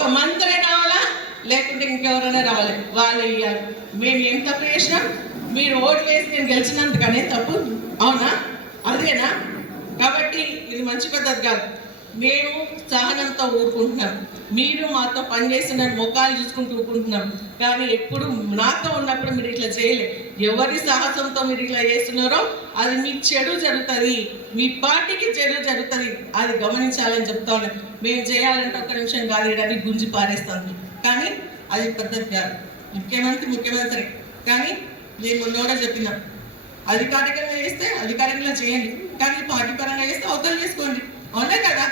ఒక మంత్రి రావాలా లేకుంటే ఇంకెవరైనా రావాలి, వాళ్ళు ఇవ్వాలి. మేము ఏం తప్పు చేసినాం? మీరు ఓట్లు వేసి నేను గెలిచినందుకనే తప్పు, అవునా? అదేనా? కాబట్టి ఇది మంచి పద్ధతి కాదు. మేము సహనంతో ఊరుకుంటున్నాం, మీరు మాతో పనిచేస్తున్న ముఖాలు చూసుకుంటూ ఊరుకుంటున్నాం. కానీ ఎప్పుడు నాతో ఉన్నప్పుడు మీరు ఇట్లా చేయలేదు. ఎవరి సాహసంతో మీరు ఇట్లా చేస్తున్నారో అది మీకు చెడు జరుగుతుంది, మీ పార్టీకి చెడు జరుగుతుంది, అది గమనించాలని చెప్తా ఉన్నాం. మేము చేయాలంటే ఒక్క నిమిషం కాదు, ఇడని గుంజి పారేస్తాను. కానీ అది పద్ధతి కాదు. ముఖ్యమంత్రి కానీ నేను మొన్న కూడా చెప్పినా, అధికారికంగా చేస్తే అధికారికంగా చేయండి, కానీ పార్టీ పరంగా చేస్తే అవతల చేసుకోండి, అవునా కదా?